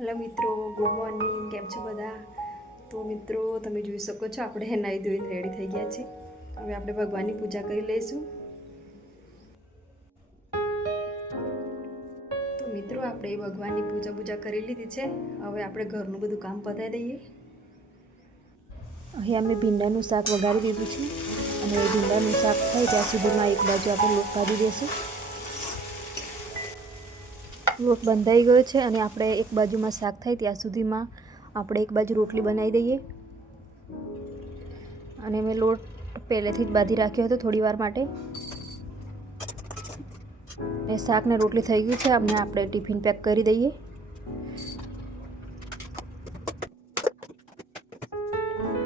Hello મિત્રો, good morning. કેમ છો બધા? તો મિત્રો તમે જોઈ શકો છો આપણે નાહી ધોઈને રેડી થઈ ગયા છે. હવે આપણે ભગવાનની પૂજા કરી લઈશું. તો મિત્રો આપણે ભગવાનની પૂજા કરી લીધી છે. હવે આપણે ઘરનું બધું કામ પતાવી દઈએ. અહીં અમે ભીંડાનું શાક વઘારી દીધું છે અને ભીંડાનું શાક થાય ત્યાં સુધીમાં એક બાજુ આપણે લોટ કાઢી દઈશું. લોટ બંધાઈ ગયો છે અને આપણે એક બાજુમાં શાક થાય ત્યાં સુધીમાં આપણે એક બાજુ રોટલી બનાવી દઈએ. અને મેં લોટ પહેલેથી જ બાંધી રાખ્યો હતો થોડી વાર માટે. એ શાક ને રોટલી થઈ ગયું છે. અમને આપણે ટિફિન પેક કરી દઈએ.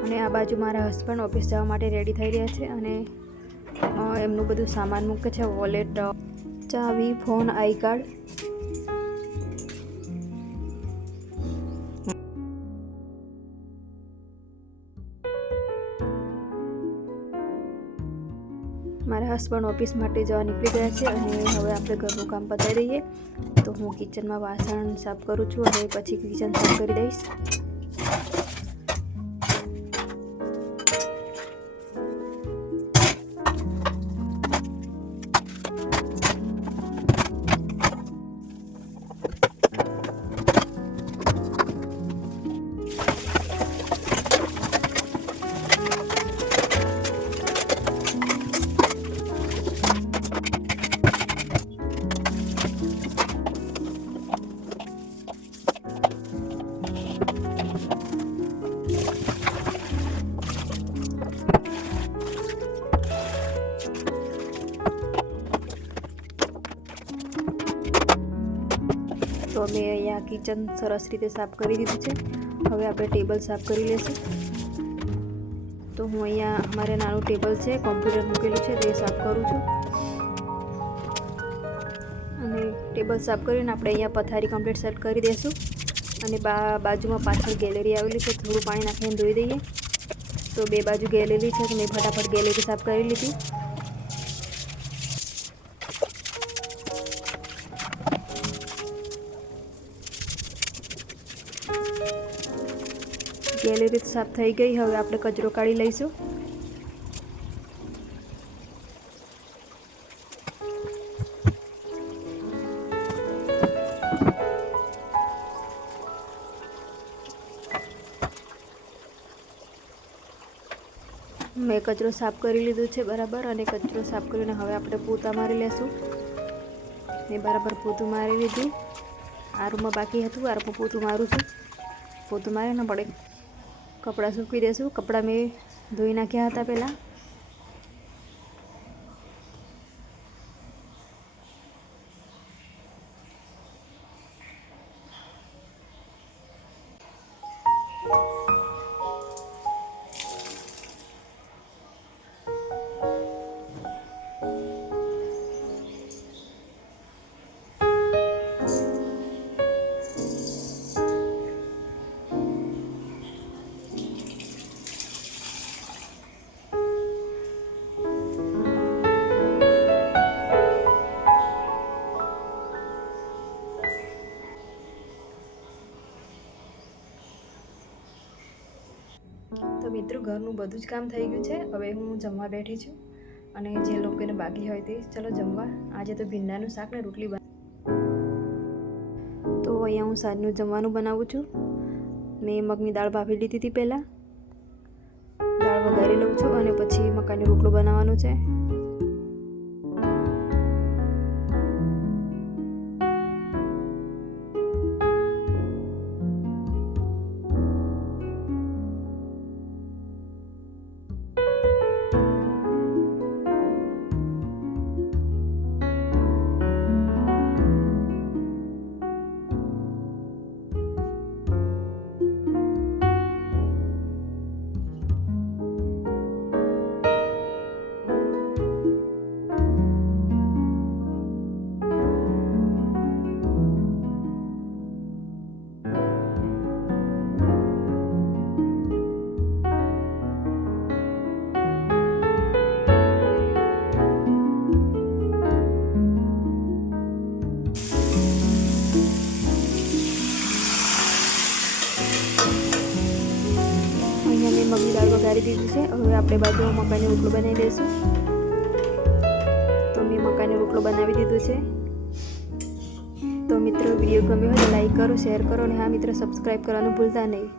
અને આ બાજુ મારા હસબન્ડ ઓફિસ જવા માટે રેડી થઈ રહ્યા છે અને એમનું બધું સામાન મૂકે છે. વોલેટ, ચાવી, ફોન, આઈ કાર્ડ. મારા હસબન્ડ ઓફિસ માટે જવા નીકળી ગયા છે અને હવે આપણે ઘરનું કામ પતાવી દઈએ. તો હું કિચનમાં વાસણ સાફ કરું છું અને પછી કિચન સાફ કરી દઈશ. તો અમે અહીંયા કિચન સરસ રીતે સાફ કરી દીધું છે. હવે આપણે ટેબલ સાફ કરી લઈશું. તો હું અહીંયા અમારે નાનું ટેબલ છે, કોમ્પ્યુટર મૂકેલું છે તે સાફ કરું છું. અને ટેબલ સાફ કરીને આપણે અહીંયા પથારી કમ્પ્લીટ સેટ કરી દઈશું. અને બાજુમાં પાછળ ગેલેરી આવેલી છે, થોડું પાણી નાખીને ધોઈ દઈએ. તો બે બાજુ ગેલેરી છે તો મેં ફટાફટ ગેલેરી સાફ કરી લીધી. ગેલેરી સાફ થઈ ગઈ. હવે આપણે કચરો કાઢી લઈશું. મેં કચરો સાફ કરી લીધો છે બરાબર. અને કચરો સાફ કરીને હવે આપણે પોતા મારી લેશું. મેં બરાબર પોતું મારી લીધું. આ રૂમમાં બાકી હતું, આ રૂમમાં પોતું મારું છું. પોતું મારે ને પડે કપડાં સૂકવી દઈશું. કપડાં મેં ધોઈ નાખ્યા હતા પહેલાં. તો મિત્રો ઘરનું બધું જ કામ થઈ ગયું છે. હવે હું જમવા બેઠી છું અને જે લોકોને બાકી હોય તે ચલો જમવા. આજે તો ભીંડાનું શાક ને રોટલી તો અહીંયા હું સાંજનું જમવાનું બનાવું છું. મેં મગની દાળ બાફી લીધી હતી પહેલાં. દાળ વઘારી લઉં છું અને પછી મકાઈનો રોટલો બનાવવાનો છે. મગની દાળ વઘારી દીધી છે. હવે આપણે બાજુમાં મકાઈનો રોટલો બનાવી દઈશું. તો મેં મકાઈનો રોટલો બનાવી દીધો છે. તો મિત્રો વિડીયો ગમ્યો હોય તો લાઈક કરો, શેર કરો અને હા મિત્રો સબસ્ક્રાઈબ કરવાનું ભૂલતા નહીં.